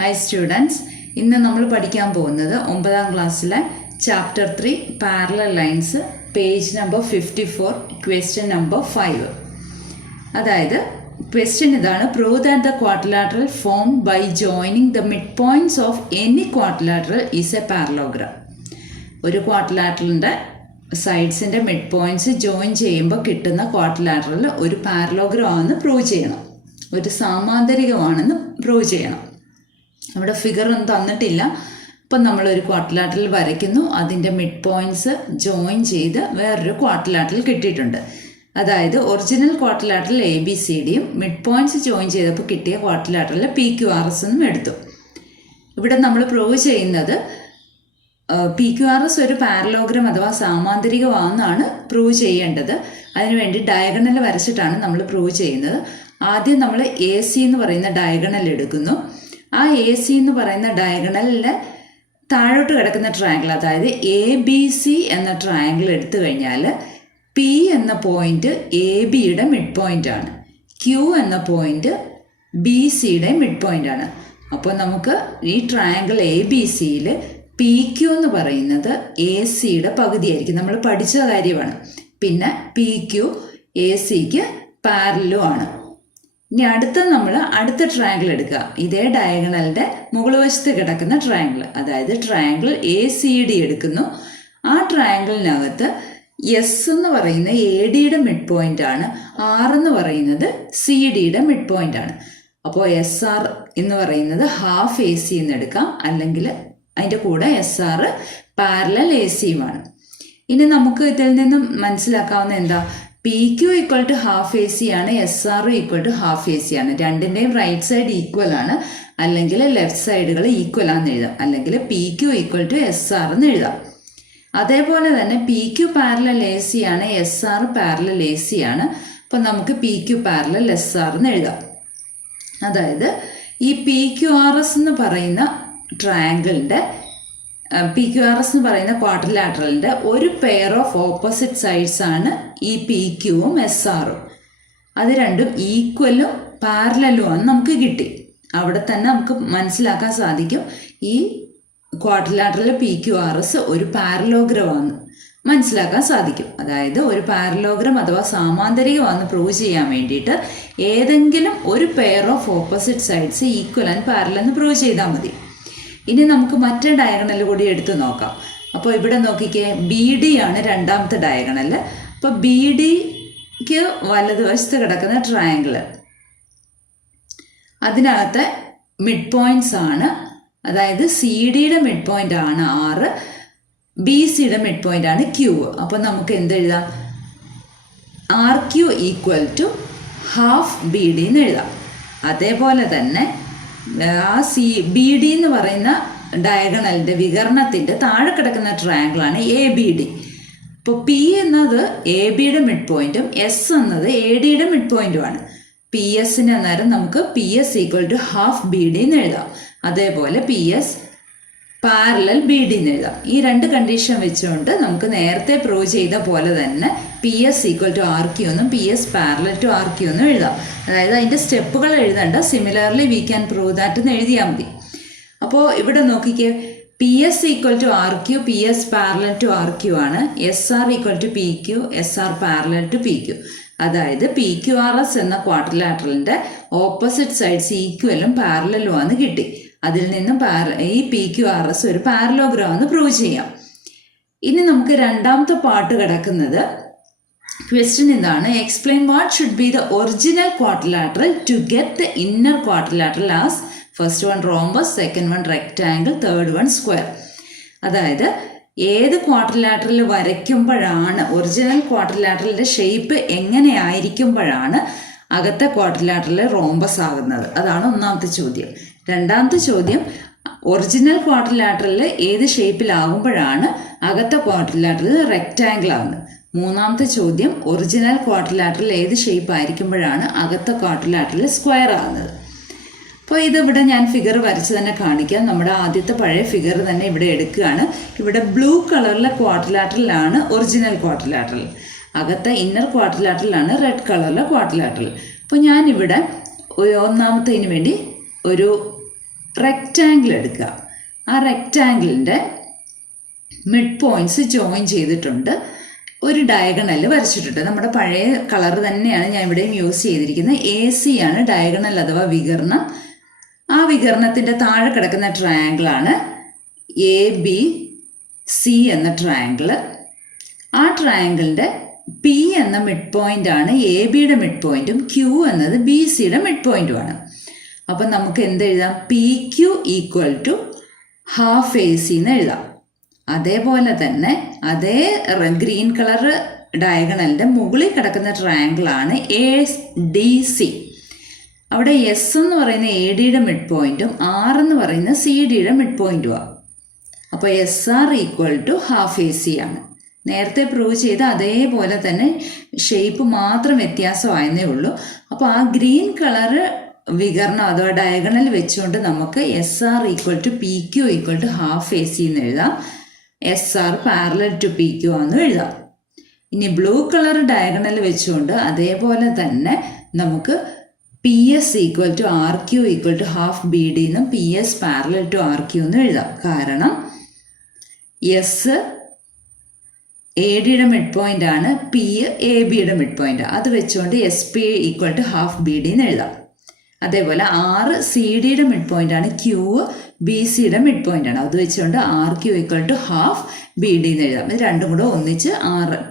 Hi students, ഇന്ന് നമ്മൾ പഠിക്കാൻ പോകുന്നത് 9ാം ക്ലാസ്സിലെ chapter 3 parallel lines, page number 54, question number 5. അതായത് ക്വസ്റ്റ്യൻ ഇതാണ്: prove that the quadrilateral form by joining the mid points of any quadrilateral is a parallelogram. ഒരു ക്വാഡ്രിലാറ്ററലിൻ്റെ സൈഡ്സിൻ്റെ മിഡ് പോയിന്റ്സ് ജോയിൻ ചെയ്യുമ്പോൾ കിട്ടുന്ന ക്വാഡ്രിലാറ്ററൽ ഒരു പാരലോഗ്രാം ആണെന്ന് പ്രൂവ് ചെയ്യണം, ഒരു സാമാന്തരികമാണെന്ന് പ്രൂവ് ചെയ്യണം. അവിടെ ഫിഗർ ഒന്നും തന്നിട്ടില്ല. ഇപ്പം നമ്മളൊരു ക്വാഡ്രിലാറ്ററൽ വരയ്ക്കുന്നു, അതിൻ്റെ മിഡ് പോയിന്റ്സ് ജോയിൻ ചെയ്ത് വേറൊരു ക്വാഡ്രിലാറ്ററൽ കിട്ടിയിട്ടുണ്ട്. അതായത് original quadrilateral A B C ഡിയും മിഡ് പോയിന്റ്സ് ജോയിൻ ചെയ്തപ്പോൾ കിട്ടിയ quadrilateral P Q R S എന്നും എടുത്തു. ഇവിടെ നമ്മൾ പ്രൂവ് ചെയ്യുന്നത് പി ക്യു ആർ എസ് ഒരു പാരലോഗ്രാം അഥവാ സാമാന്തരികമാണെന്നാണ് പ്രൂവ് ചെയ്യേണ്ടത്. അതിനുവേണ്ടി ഡയഗണൽ വരച്ചിട്ടാണ് നമ്മൾ പ്രൂവ് ചെയ്യുന്നത്. ആദ്യം നമ്മൾ എ സി എന്ന് പറയുന്ന ഡയഗണൽ എടുക്കുന്നു. ആ എ സി എന്ന് പറയുന്ന ഡയഗണലിൽ താഴോട്ട് കിടക്കുന്ന ട്രയാങ്കിൾ, അതായത് എ ബി സി എന്ന ട്രയാങ്കിൾ എടുത്തു കഴിഞ്ഞാൽ പി എന്ന പോയിന്റ് എ ബിയുടെ മിഡ് പോയിന്റ് ആണ്, ക്യു എന്ന പോയിന്റ് ബി സിയുടെ മിഡ് പോയിന്റ് ആണ്. അപ്പോൾ നമുക്ക് ഈ ട്രയാങ്കിൾ എ ബി സിയിൽ പി ക്യു എന്ന് പറയുന്നത് എ സിയുടെ പകുതിയായിരിക്കും. നമ്മൾ പഠിച്ച കാര്യമാണ്. പിന്നെ പി ക്യു എ സിക്ക് പാരലും ആണ്. ഇനി അടുത്ത ട്രയാങ്കിൾ എടുക്കുക. ഇതേ ഡയഗണലിൻ്റെ മുകൾ വശത്ത് കിടക്കുന്ന ട്രയാങ്കിൾ, അതായത് ട്രയാങ്കിൾ എ സി ഡി എടുക്കുന്നു. ആ ട്രയാങ്കിളിനകത്ത് എസ് എന്ന് പറയുന്ന എ ഡിയുടെ മിഡ് പോയിന്റ് ആണ്, ആർ എന്ന് പറയുന്നത് സി ഡിയുടെ മിഡ് പോയിന്റ് ആണ്. അപ്പോൾ എസ് ആർ എന്ന് പറയുന്നത് ഹാഫ് എ സി എന്ന് എടുക്കാം, അല്ലെങ്കിൽ അതിൻ്റെ കൂടെ എസ് ആർ പാരലൽ എ സിയുമാണ്. ഇനി നമുക്ക് ഇതിൽ നിന്നും മനസ്സിലാക്കാവുന്ന എന്താ? P Q equal to half A C ആണ്, S R equal to half A C ആണ്. രണ്ടിൻ്റെയും റൈറ്റ് സൈഡ് ഈക്വൽ ആണ്, അല്ലെങ്കിൽ ലെഫ്റ്റ് സൈഡുകൾ ഈക്വൽ ആണെന്ന് എഴുതാം, അല്ലെങ്കിൽ P Q equal to S R എന്ന് എഴുതാം. അതേപോലെ തന്നെ P Q parallel A C ആണ്, S R parallel A C ആണ്. അപ്പം നമുക്ക് P Q parallel S R എന്ന് എഴുതാം. അതായത് ഈ പി ക്യു ആർ എസ് എന്ന് പറയുന്ന ട്രയാങ്കിളിൻ്റെ പി ക്യു ആർ എസ് എന്ന് പറയുന്ന ക്വാഡ്രിലാറ്ററലിൻ്റെ ഒരു പെയർ ഓഫ് ഓപ്പോസിറ്റ് സൈഡ്സ് ആണ് ഈ പി ക്യുവും എസ് ആറും. അത് രണ്ടും ഈക്വലും പാരലലും ആണ് നമുക്ക് കിട്ടി. അവിടെ തന്നെ നമുക്ക് മനസ്സിലാക്കാൻ സാധിക്കും ഈ quadrilateral P Q R S ഒരു പാരലോഗ്രാമാണെന്ന് മനസ്സിലാക്കാൻ സാധിക്കും. അതായത് ഒരു പാരലോഗ്രാം അഥവാ സാമാന്തരികമാണെന്ന് പ്രൂവ് ചെയ്യാൻ വേണ്ടിയിട്ട് ഏതെങ്കിലും ഒരു pair of opposite sides equal and parallel എന്ന് പ്രൂവ് ചെയ്താൽ മതി. ഇനി നമുക്ക് മറ്റേ ഡയഗണൽ കൂടി എടുത്തു നോക്കാം. അപ്പോൾ ഇവിടെ നോക്കിക്കേ, ബി ഡി ആണ് രണ്ടാമത്തെ ഡയഗണൽ. അപ്പോൾ ബി ഡിക്ക് വലതുവശത്ത് കിടക്കുന്ന ട്രയാങ്കിൾ, അതിനകത്തെ മിഡ് പോയിന്റ്സ് ആണ്, അതായത് സി ഡിയുടെ മിഡ് പോയിന്റ് ആണ് ആറ്, ബി സിയുടെ മിഡ് പോയിന്റ് ആണ് ക്യൂ. അപ്പോൾ നമുക്ക് എന്തെഴുതാം? R Q equal to half B D എന്ന് എഴുതാം. അതേപോലെ തന്നെ ആ ബി ഡി എന്ന് പറയുന്ന ഡയഗണലിൻ്റെ വികരണത്തിൻ്റെ താഴെ കിടക്കുന്ന ട്രയാങ്കിളാണ് എ ബി ഡി. ഇപ്പോൾ പി എന്നത് എ ബിയുടെ മിഡ് പോയിന്റും എസ് എന്നത് എ ഡിയുടെ മിഡ് പോയിന്റുമാണ്. പി എസിന് അന്നേരം നമുക്ക് P S equal to half B D എന്ന് എഴുതാം. അതേപോലെ P S parallel B D എന്ന് എഴുതാം. ഈ രണ്ട് കണ്ടീഷൻ വെച്ചുകൊണ്ട് നമുക്ക് നേരത്തെ പ്രൂവ് ചെയ്ത പോലെ തന്നെ P S equal to R Q എന്നും P S parallel to R Q എന്നും എഴുതാം. അതായത് അതിൻ്റെ സ്റ്റെപ്പുകൾ എഴുതേണ്ട, similarly we can prove that എന്ന് എഴുതിയാൽ മതി. അപ്പോൾ ഇവിടെ നോക്കിക്കേ, P S equal to R Q, P S parallel to R Q ആണ്. S R equal to P Q, S R parallel to P Q. അതായത് പി ക്യു ആർ എസ് എന്ന ക്വാഡ്രിലാറ്ററലിൻ്റെ ഓപ്പോസിറ്റ് സൈഡ്സ് ഈക്വലും പാരലലും ആണ് കിട്ടി. അതിൽ നിന്നും ഈ പി ക്യു ആർ എസ് ഒരു പാരലോഗ്രാം എന്ന് പ്രൂവ് ചെയ്യാം. ഇനി നമുക്ക് രണ്ടാമത്തെ പാർട്ട് കിടക്കുന്നത് ക്വസ്റ്റ്യൻ എന്താണ്? Explain what should be the original quadrilateral to get the inner quadrilateral as first one rhombus, second one rectangle, third one square. അതായത് ഏത് ക്വാഡ്രിലാറ്ററൽ വരയ്ക്കുമ്പോഴാണ്, ഒറിജിനൽ ക്വാഡ്രിലാറ്ററലിൻ്റെ ഷേപ്പ് എങ്ങനെയായിരിക്കുമ്പോഴാണ് അകത്തെ ക്വാഡ്രിലാറ്ററൽ റോംബസ് ആകുന്നത്? അതാണ് ഒന്നാമത്തെ ചോദ്യം. രണ്ടാമത്തെ ചോദ്യം, ഒറിജിനൽ ക്വാഡ്രിലാറ്ററൽ ഏത് ഷേപ്പിലാകുമ്പോഴാണ് അകത്തെ ക്വാഡ്രിലാറ്ററൽ റെക്റ്റാങ്കിൾ ആകുന്നത്? മൂന്നാമത്തെ ചോദ്യം, ഒറിജിനൽ ക്വാഡ്രിലാറ്ററൽ ഏത് ഷേപ്പ് ആയിരിക്കുമ്പോഴാണ് അകത്തെ ക്വാഡ്രിലാറ്ററൽ സ്ക്വയർ ആകുന്നത്? അപ്പോൾ ഇതിവിടെ ഞാൻ ഫിഗർ വരച്ച് തന്നെ കാണിക്കാം. നമ്മുടെ ആദ്യത്തെ പഴയ ഫിഗർ തന്നെ ഇവിടെ എടുക്കുകയാണ്. ഇവിടെ ബ്ലൂ കളറിലെ ക്വാഡ്രിലാറ്ററലാണ് ഒറിജിനൽ ക്വാഡ്രിലാറ്ററൽ, അകത്തെ ഇന്നർ ക്വാഡ്രിലാറ്ററലാണ് റെഡ് കളറിലെ ക്വാഡ്രിലാറ്ററൽ. അപ്പോൾ ഞാനിവിടെ ഒന്നാമത്തേന് വേണ്ടി ഒരു റെക്റ്റാങ്കിൾ എടുക്കുക. ആ റെക്റ്റാങ്കിളിൻ്റെ മിഡ് പോയിൻറ്റ്സ് ജോയിൻ ചെയ്തിട്ടുണ്ട്, ഒരു ഡയഗണൽ വരച്ചിട്ടുണ്ട്. നമ്മുടെ പഴയ കളർ തന്നെയാണ് ഞാൻ ഇവിടെയും യൂസ് ചെയ്തിരിക്കുന്നത്. AC ആണ് ഡയഗണൽ അഥവാ വികർണം. ആ വികരണത്തിൻ്റെ താഴെ കിടക്കുന്ന ട്രയാങ്കിളാണ് ABC എന്ന ട്രയാങ്കിള്. ആ ട്രയാങ്കിളിൻ്റെ P എന്ന മിഡ് പോയിൻ്റ് ആണ് ABയുടെ മിഡ് പോയിൻറ്റും Q എന്നത് BCയുടെ മിഡ് പോയിൻറ്റുമാണ്. അപ്പം നമുക്ക് എന്തെഴുതാം? PQ equal to half AC എന്ന് എഴുതാം. അതേപോലെ തന്നെ അതേ ഗ്രീൻ കളർ ഡയഗണലിൻ്റെ മുകളിൽ കിടക്കുന്ന ട്രയാങ്കിളാണ് ADC. അവിടെ S എന്ന് പറയുന്ന ADയുടെ മിഡ് പോയിൻറ്റും R എന്ന് പറയുന്ന CDയുടെ മിഡ് പോയിൻറ്റുമാണ്. അപ്പോൾ SR equal to half AC ആണ്. നേരത്തെ പ്രൂവ് ചെയ്ത അതേപോലെ തന്നെ ഷേപ്പ് മാത്രം വ്യത്യാസമായെന്നേ ഉള്ളൂ. അപ്പോൾ ആ ഗ്രീൻ കളറ് വികരണം അഥവാ ഡയഗണൽ വെച്ചുകൊണ്ട് നമുക്ക് SR equal to PQ equal to half AC എന്ന് എഴുതാം. SR പാരലൽ ടു PQ എന്ന് എഴുതാം. ഇനി ബ്ലൂ കളർ ഡയഗണൽ വെച്ചുകൊണ്ട് അതേപോലെ തന്നെ നമുക്ക് PS equal to RQ equal to half BD എന്നും PS പാരലൽ ടു RQ എന്നും എഴുതാം. കാരണം S ADയുടെ മിഡ് പോയിന്റ് ആണ്, P ABയുടെ മിഡ് പോയിന്റ്. അത് വെച്ചുകൊണ്ട് SP equal to half BD എന്ന് എഴുതാം. അതേപോലെ R CDയുടെ മിഡ് പോയിന്റ് ആണ്, Q BCയുടെ മിഡ് പോയിന്റ് ആണ്. അത് വെച്ചുകൊണ്ട് RQ equal to half BD എന്ന് എഴുതാം. ഇത് രണ്ടും കൂടെ ഒന്നിച്ച്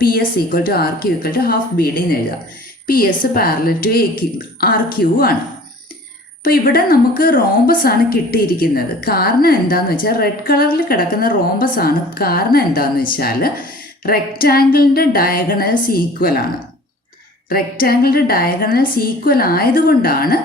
PS equal to RQ equal to half BD എന്ന് എഴുതാം. PS പാരലൽ ടു RQ ആണ്. അപ്പോൾ ഇവിടെ നമുക്ക് റോംബസ് ആണ് കിട്ടിയിരിക്കുന്നത്. കാരണം എന്താണെന്ന് വെച്ചാൽ റെഡ് കളറിൽ കിടക്കുന്ന റോംബസ് ആണ്. കാരണം എന്താണെന്ന് വെച്ചാൽ റെക്റ്റാങ്കിളിൻ്റെ ഡയഗണൽസ് ഈക്വൽ ആണ്. റെക്റ്റാങ്കിളിൻ്റെ ഡയഗണൽസ് ഈക്വൽ ആയതുകൊണ്ടാണ്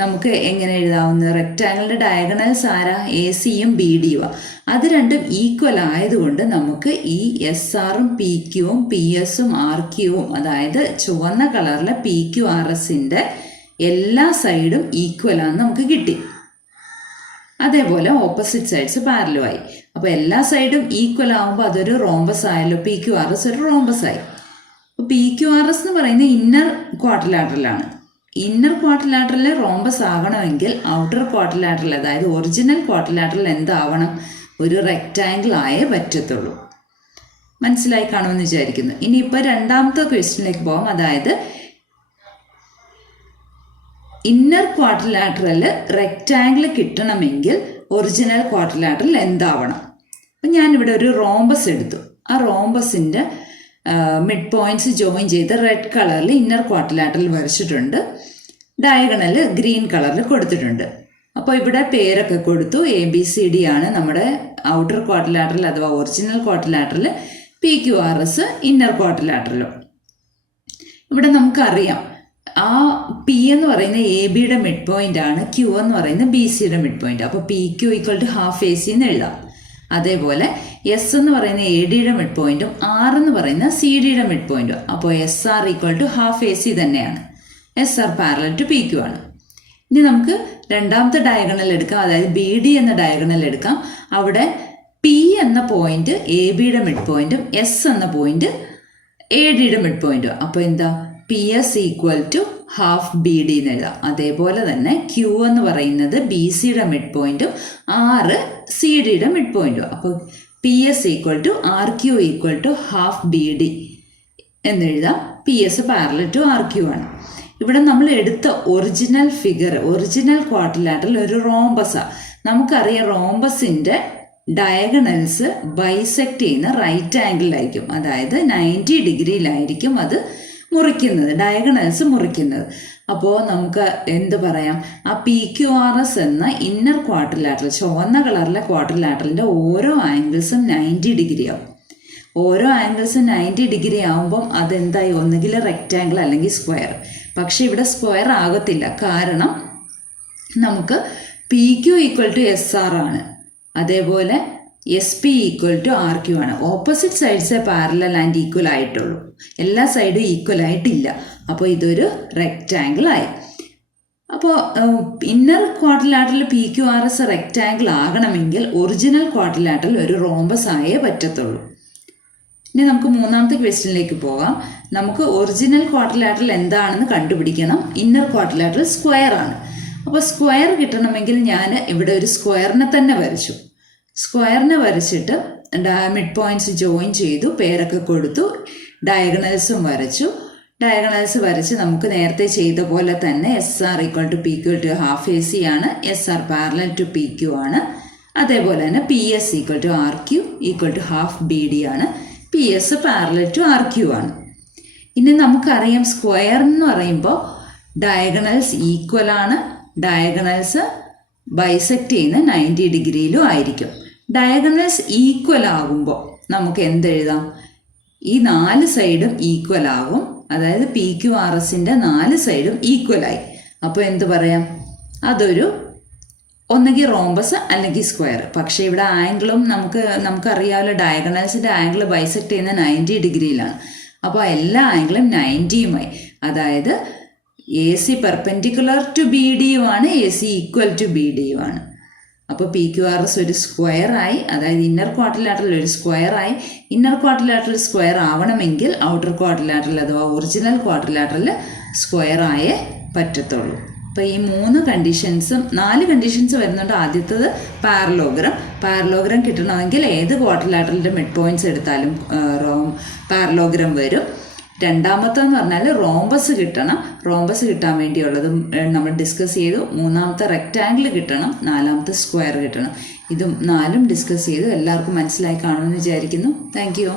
നമുക്ക് എങ്ങനെ എഴുതാവുന്നത്? റെക്റ്റാങ്കിളിൻ്റെ ഡയഗണൽസ് ആരാ? ACയും BDയും. അത് രണ്ടും ഈക്വൽ ആയതുകൊണ്ട് നമുക്ക് ഈ SRും PQവും PSും RQവും, അതായത് ചുവന്ന കളറിലെ PQRSൻ്റെ എല്ലാ സൈഡും ഈക്വൽ ആണെന്ന് നമുക്ക് കിട്ടി. അതേപോലെ ഓപ്പോസിറ്റ് സൈഡ്സ് പാരലുമായി. അപ്പോൾ എല്ലാ സൈഡും ഈക്വൽ ആകുമ്പോൾ അതൊരു റോംബസ് ആയല്ലോ. PQRS ഒരു റോംബസ് ആയി. അപ്പോൾ PQRS എന്ന് പറയുന്നത് ഇന്നർ ക്വാഡ്രിലാറ്ററലാണ്. ഇന്നർ ക്വാഡ്രിലാറ്ററൽ റോംബസ് ആകണമെങ്കിൽ ഔട്ടർ ക്വാഡ്രിലാറ്ററൽ, അതായത് ഒറിജിനൽ ക്വാഡ്രിലാറ്ററൽ എന്താവണം? ഒരു റെക്റ്റാങ്കിൾ ആയേ പറ്റത്തുള്ളൂ. മനസ്സിലായി കാണുമെന്ന് വിചാരിക്കുന്നു. ഇനിയിപ്പോൾ രണ്ടാമത്തെ ക്വസ്റ്റ്യനിലേക്ക് പോകാം. അതായത് ഇന്നർ ക്വാഡ്രിലാറ്ററൽ റെക്റ്റാങ്കിൾ കിട്ടണമെങ്കിൽ ഒറിജിനൽ ക്വാഡ്രിലാറ്ററൽ എന്താവണം? അപ്പം ഞാനിവിടെ ഒരു റോംബസ് എടുത്തു. ആ റോംബസിൻ്റെ മിഡ് പോയിൻറ്റ്സ് ജോയിൻ ചെയ്ത് റെഡ് കളറിൽ ഇന്നർ ക്വാഡ്രിലാറ്ററൽ വരച്ചിട്ടുണ്ട്. ഡയഗണൽ ഗ്രീൻ കളറിൽ കൊടുത്തിട്ടുണ്ട്. അപ്പോൾ ഇവിടെ പേരൊക്കെ കൊടുത്തു. ABCD ആണ് നമ്മുടെ ഔട്ടർ ക്വാഡ്രിലാറ്ററൽ അഥവാ ഒറിജിനൽ ക്വാഡ്രിലാറ്ററൽ, PQRS ഇന്നർ ക്വാഡ്രിലാറ്ററലും. ഇവിടെ നമുക്കറിയാം ആ P എന്ന് പറയുന്ന ABയുടെ മിഡ് പോയിന്റ് ആണ്, Q എന്ന് പറയുന്ന BCയുടെ മിഡ് പോയിന്റ്. അപ്പോൾ PQ equal to half AC എന്ന് എഴുതാം. അതേപോലെ S എന്ന് പറയുന്ന ADയുടെ മിഡ് പോയിന്റും R എന്ന് പറയുന്ന CDയുടെ മിഡ് പോയിന്റും. അപ്പോൾ SR equal to half AC തന്നെയാണ്. SR പാരലൽ ടു PQ ആണ്. ഇനി നമുക്ക് രണ്ടാമത്തെ ഡയഗണൽ എടുക്കാം, അതായത് BD എന്ന ഡയഗണൽ എടുക്കാം. അവിടെ P എന്ന പോയിന്റ് ABയുടെ മിഡ് പോയിന്റും S എന്ന പോയിന്റ് ADയുടെ മിഡ് പോയിന്റും. അപ്പോൾ എന്താ? PS equal to half BD എന്ന് എഴുതാം. അതേപോലെ തന്നെ Q എന്ന് പറയുന്നത് BCയുടെ മിഡ് പോയിന്റും R CDയുടെ മിഡ് പോയിന്റും. അപ്പോൾ PS equal to RQ equal to half BD എന്നെഴുതാം. PS പാരലൽ ടു RQ ആണ്. ഇവിടെ നമ്മൾ എടുത്ത ഒറിജിനൽ ഫിഗർ, ഒറിജിനൽ ക്വാഡ്രിലാറ്ററൽ ഒരു റോംബസാണ്. നമുക്കറിയാം റോംബസിൻ്റെ ഡയഗണൽസ് ബൈസെക്ട് ചെയ്യുന്ന റൈറ്റ് ആംഗിളിലായിരിക്കും, അതായത് 90 ഡിഗ്രിയിലായിരിക്കും അത് മുറിക്കുന്നത്, ഡയഗണൽസ് മുറിക്കുന്നത്. അപ്പോൾ നമുക്ക് എന്ത് പറയാം? ആ PQRS എന്ന ഇന്നർ ക്വാഡ്രിലാറ്ററൽ, ചുവന്ന കളറിലെ ക്വാഡ്രിലാറ്ററലിൻ്റെ ഓരോ ആംഗിൾസും 90 ഡിഗ്രി ആവും. ഓരോ ആംഗിൾസും 90 ഡിഗ്രി ആവുമ്പം അതെന്തായി? ഒന്നുകിൽ റെക്റ്റാങ്കിൾ അല്ലെങ്കിൽ സ്ക്വയർ. പക്ഷെ ഇവിടെ സ്ക്വയർ ആകത്തില്ല. കാരണം നമുക്ക് PQ ഈക്വൽ ടു SR ആണ്, അതേപോലെ SP ഈക്വൽ ടു RQ ആണ്. ഓപ്പോസിറ്റ് സൈഡ്സേ പാരലൽ ആൻഡ് ഈക്വൽ ആയിട്ടുള്ളൂ, എല്ലാ സൈഡും ഈക്വൽ ആയിട്ടില്ല. അപ്പോൾ ഇതൊരു റെക്റ്റാങ്കിൾ ആയി. അപ്പോൾ ഇന്നർ ക്വാഡ്രിലാറ്ററൽ PQRS റെക്റ്റാങ്കിൾ ആകണമെങ്കിൽ ഒറിജിനൽ ക്വാഡ്രിലാറ്ററൽ ഒരു റോംബസ് ആയേ പറ്റത്തുള്ളൂ. ഇനി നമുക്ക് മൂന്നാമത്തെ ക്വസ്റ്റ്യനിലേക്ക് പോകാം. നമുക്ക് ഒറിജിനൽ ക്വാഡ്രിലാറ്ററൽ എന്താണെന്ന് കണ്ടുപിടിക്കണം. ഇന്നർ ക്വാഡ്രിലാറ്ററൽ സ്ക്വയർ ആണ്. അപ്പോൾ സ്ക്വയർ കിട്ടണമെങ്കിൽ ഞാൻ ഇവിടെ ഒരു സ്ക്വയറിനെ തന്നെ വരച്ചു. സ്ക്വയറിനെ വരച്ചിട്ട് മിഡ് പോയിന്റ്സ് ജോയിൻ ചെയ്തു, പേരൊക്കെ കൊടുത്തു, ഡയഗണൽസും വരച്ചു. ഡയഗണൽസ് വരച്ച് നമുക്ക് നേരത്തെ ചെയ്ത പോലെ തന്നെ SR = PQ = ഹാഫ് AC ആണ്, SR പാരലൽ ടു PQ ആണ്. അതേപോലെ തന്നെ PS = RQ = ഹാഫ് BD ആണ്, PS പാരലൽ ടു RQ ആണ്. ഇനി നമുക്കറിയാം സ്ക്വയർ എന്ന് പറയുമ്പോൾ ഡയഗണൽസ് ഈക്വൽ ആണ്, ഡയഗണൽസ് ബൈസെക്റ്റ് ചെയ്യുന്ന 90 ഡിഗ്രിയിലും ആയിരിക്കും. ഡയഗണൽസ് ഈക്വൽ ആകുമ്പോൾ നമുക്ക് എന്തെഴുതാം? ഈ 4 സൈഡും ഈക്വൽ ആകും, അതായത് PQRSൻ്റെ 4 സൈഡും ഈക്വലായി. അപ്പോൾ എന്ത് പറയാം? അതൊരു ഒന്നുകിൽ റോംബസ് അല്ലെങ്കിൽ സ്ക്വയർ. പക്ഷേ ഇവിടെ ആംഗിളും നമുക്കറിയാമല്ലോ, ഡയഗണൽസിൻ്റെ ആംഗിൾ ബൈസെക്റ്റ് ചെയ്യുന്ന 90 ഡിഗ്രിയിലാണ്. അപ്പോൾ എല്ലാ ആംഗിളും 90യുമായി, അതായത് AC പെർപെൻഡിക്കുലർ ടു BD യുമാണ്, AC ഈക്വൽ ടു BD യുമാണ്. അപ്പോൾ PQRS ഒരു സ്ക്വയറായി, അതായത് ഇന്നർ ക്വാഡ്രിലാറ്ററൽ ഒരു സ്ക്വയറായി. ഇന്നർ ക്വാഡ്രിലാറ്ററൽ സ്ക്വയർ ആവണമെങ്കിൽ ഔട്ടർ ക്വാഡ്രിലാറ്ററൽ അഥവാ ഒറിജിനൽ ക്വാഡ്രിലാറ്ററൽ സ്ക്വയറായേ പറ്റത്തുള്ളൂ. അപ്പോൾ ഈ 4 കണ്ടീഷൻസ് വരുന്നുണ്ട്. ആദ്യത്തേത് പാരലോഗ്രാം കിട്ടണമെങ്കിൽ ഏത് ക്വാഡ്രിലാറ്ററലിൻ്റെ മിഡ് പോയിന്റ്സ് എടുത്താലും പാരലോഗ്രാം വരും. രണ്ടാമത്തെന്ന് പറഞ്ഞാൽ റോംബസ് കിട്ടണം. റോംബസ് കിട്ടാൻ വേണ്ടിയുള്ളതും നമ്മൾ ഡിസ്കസ് ചെയ്തു. മൂന്നാമത്തെ റെക്റ്റാങ്കിൾ കിട്ടണം. നാലാമത്തെ സ്ക്വയർ കിട്ടണം. ഇതും 4 ഡിസ്കസ് ചെയ്തു. എല്ലാവർക്കും മനസ്സിലായി കാണുമെന്ന് വിചാരിക്കുന്നു. Thank you.